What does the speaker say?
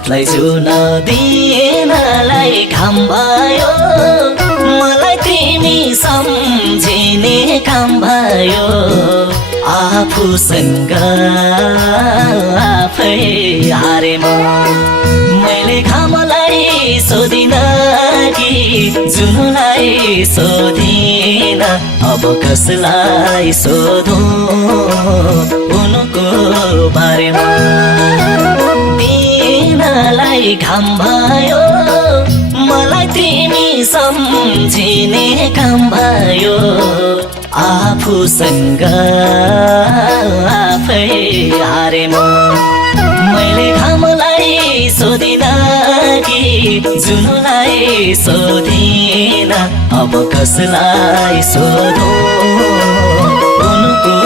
हातलाई जुन दिनलाई घाम भयो मलाई तिमी सम्झिने काम भयो आफूसँग आफै हारे मैले घामलाई सोधिन कि जुनलाई सोधिन अब कसलाई सोधौं उनको बारेमा दिनलाई घाम भयो मलाई तिमी सम्झिने काम भयो आफूसँग आफै हारे मैले घामलाई सोधिन कि जुनलाई सोधिन अब कसलाई सोधौं उनको